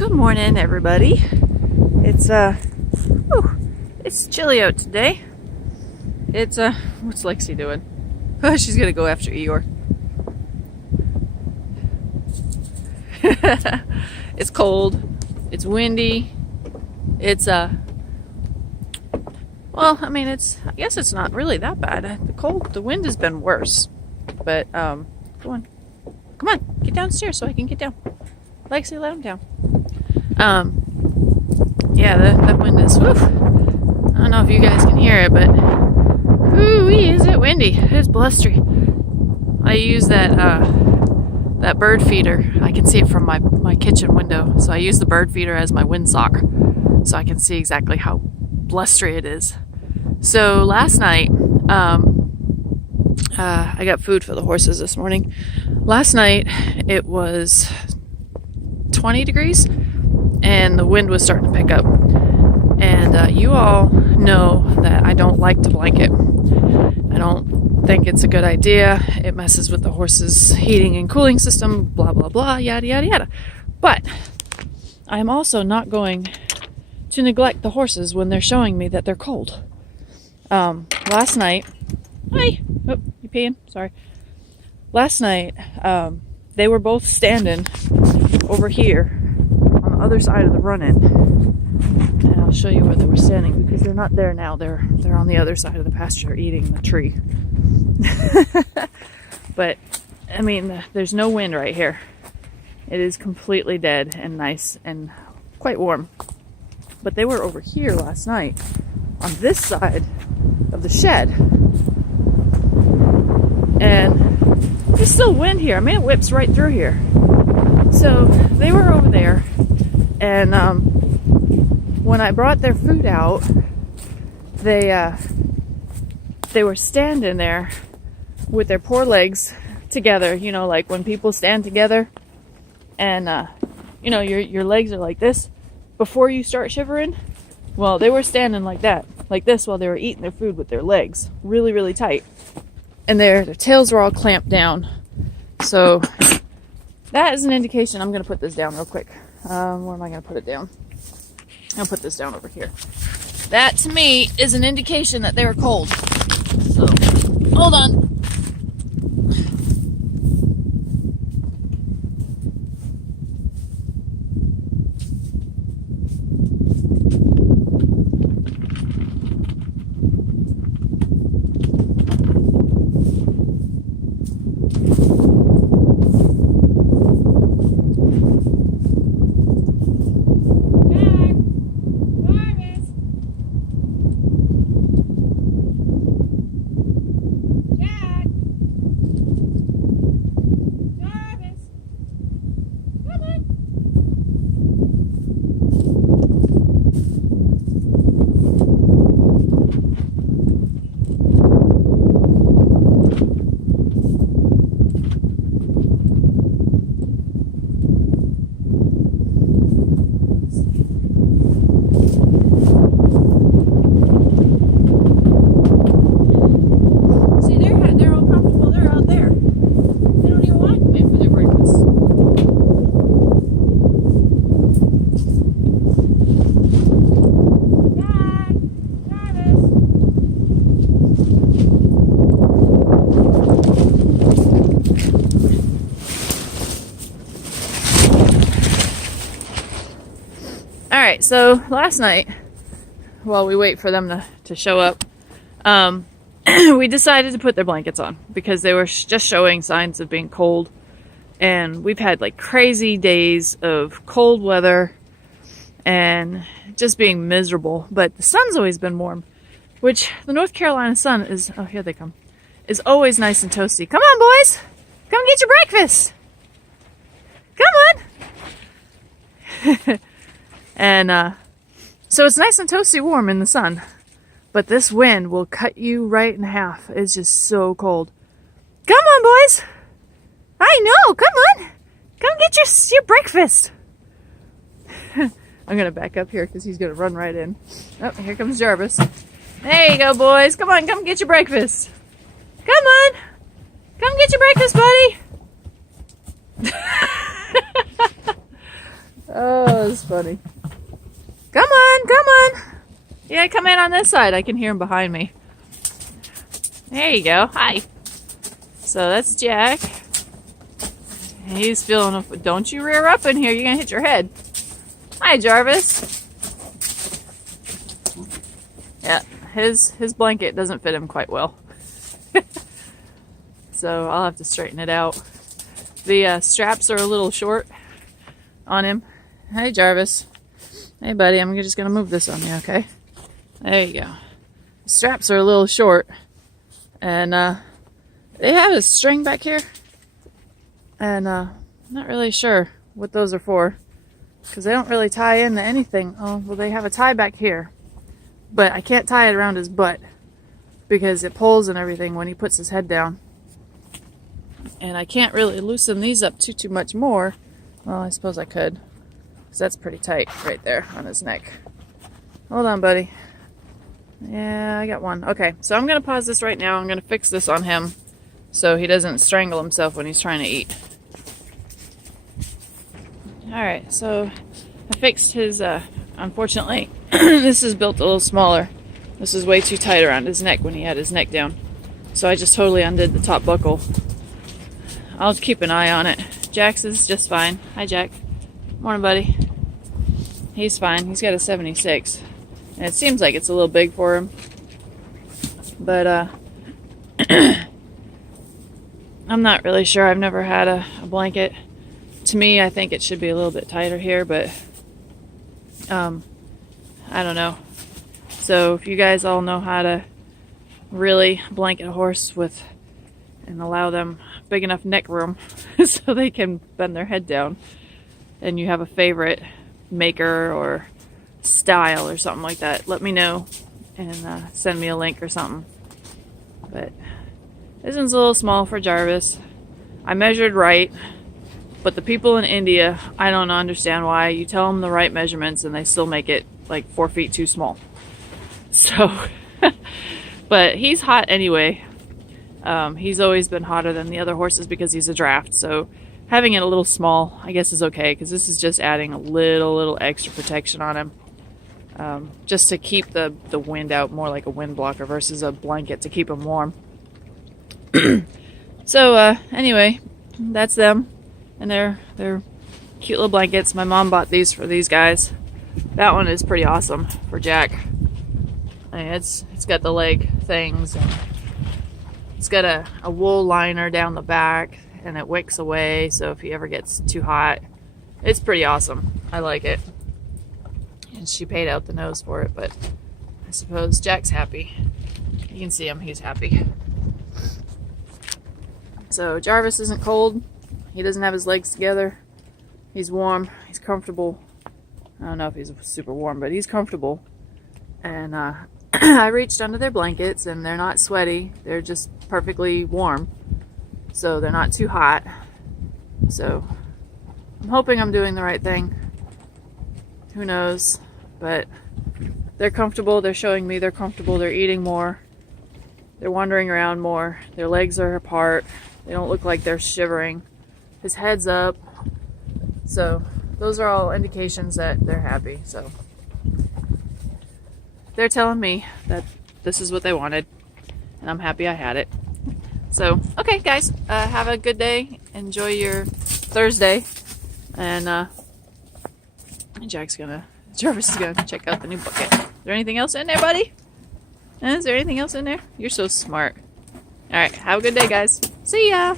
Good morning, everybody. It's chilly out today. What's Lexi doing? Oh, she's gonna go after Eeyore. It's cold. It's windy. I guess it's not really that bad. The wind has been worse. But, come on, get downstairs so I can get down. Lexi, let him down. Yeah, that wind is, woof. I don't know if you guys can hear it, but, ooh-wee, is it windy. It's blustery. I use that bird feeder. I can see it from my kitchen window. So I use the bird feeder as my windsock. So I can see exactly how blustery it is. So last night, I got food for the horses this morning. Last night, it was 20 degrees and the wind was starting to pick up. And you all know that I don't like to blanket. I don't think it's a good idea. It messes with the horses' heating and cooling system, blah, blah, blah, yada, yada, yada. But I'm also not going to neglect the horses when they're showing me that they're cold. Last night, hi, oh, you peeing? Sorry. Last night, they were both standing over here on the other side of the run-in. And I'll show you where they were standing because they're not there now. They're on the other side of the pasture eating the tree. But, I mean, there's no wind right here. It is completely dead and nice and quite warm. But they were over here last night on this side of the shed. And there's still wind here. I mean, it whips right through here. So they were over there, and when I brought their food out, they were standing there with their poor legs together. You know, like when people stand together, and your legs are like this before you start shivering. Well, they were standing like that, like this, while they were eating their food with their legs really, really tight. And their tails were all clamped down. So that is an indication. I'm going to put this down real quick. Where am I going to put it down? I'll put this down over here. That, to me, is an indication that they were cold. So, hold on. Alright, so last night, while we wait for them to show up, we decided to put their blankets on because they were just showing signs of being cold. And we've had like crazy days of cold weather and just being miserable. But the sun's always been warm, which the North Carolina sun is, oh, here they come, is always nice and toasty. Come on, boys! Come get your breakfast! Come on! And so it's nice and toasty warm in the sun, but this wind will cut you right in half. It's just so cold. Come on, boys! I know, come on! Come get your breakfast! I'm gonna back up here because he's gonna run right in. Oh, here comes Jarvis. There you go, boys. Come on, come get your breakfast. Come on! Come get your breakfast, buddy! Oh, that's funny. Come on, come on. Yeah, come in on this side. I can hear him behind me. There you go. Hi. So that's Jack. He's feeling, don't you rear up in here. You're going to hit your head. Hi, Jarvis. Yeah, his blanket doesn't fit him quite well. So I'll have to straighten it out. The straps are a little short on him. Hey, Jarvis. Hey, buddy. I'm just going to move this on you, okay? There you go. The straps are a little short. And they have a string back here. And I'm not really sure what those are for. Because they don't really tie into anything. Oh, well, they have a tie back here. But I can't tie it around his butt. Because it pulls and everything when he puts his head down. And I can't really loosen these up too much more. Well, I suppose I could. Because that's pretty tight right there on his neck. Hold on, buddy. Yeah, I got one. Okay, so I'm going to pause this right now. I'm going to fix this on him so he doesn't strangle himself when he's trying to eat. Alright, so I fixed his, unfortunately, this is built a little smaller. This is way too tight around his neck when he had his neck down. So I just totally undid the top buckle. I'll keep an eye on it. Jax is just fine. Hi, Jack. Morning, buddy. He's fine. He's got a 76. And it seems like it's a little big for him. But, I'm not really sure. I've never had a blanket. To me, I think it should be a little bit tighter here, but, I don't know. So if you guys all know how to really blanket a horse with and allow them big enough neck room so they can bend their head down, and you have a favorite maker or style or something like that, let me know and send me a link or something. But this one's a little small for Jarvis. I measured right, but the people in India, I don't understand why. You tell them the right measurements and they still make it like 4 feet too small. So, but he's hot anyway. He's always been hotter than the other horses because he's a draft. So having it a little small, I guess, is okay, because this is just adding a little extra protection on him. Just to keep the wind out, more like a wind blocker versus a blanket to keep him warm. So, anyway, that's them. And they're cute little blankets. My mom bought these for these guys. That one is pretty awesome for Jack. I mean, it's got the leg things, and it's got a wool liner down the back, and it wicks away, so if he ever gets too hot, it's pretty awesome. I like it. And she paid out the nose for it, but I suppose Jack's happy. You can see him, he's happy. So Jarvis isn't cold. He doesn't have his legs together. He's warm. He's comfortable. I don't know if he's super warm, but he's comfortable. And I reached under their blankets, and they're not sweaty. They're just perfectly warm. So they're not too hot. So I'm hoping I'm doing the right thing. Who knows? But they're comfortable. They're showing me they're comfortable. They're eating more. They're wandering around more. Their legs are apart. They don't look like they're shivering. His head's up. So those are all indications that they're happy. So they're telling me that this is what they wanted, and I'm happy I had it. So, okay, guys, have a good day. Enjoy your Thursday. And Jarvis is gonna check out the new bucket. Is there anything else in there, buddy? Is there anything else in there? You're so smart. All right, have a good day, guys. See ya.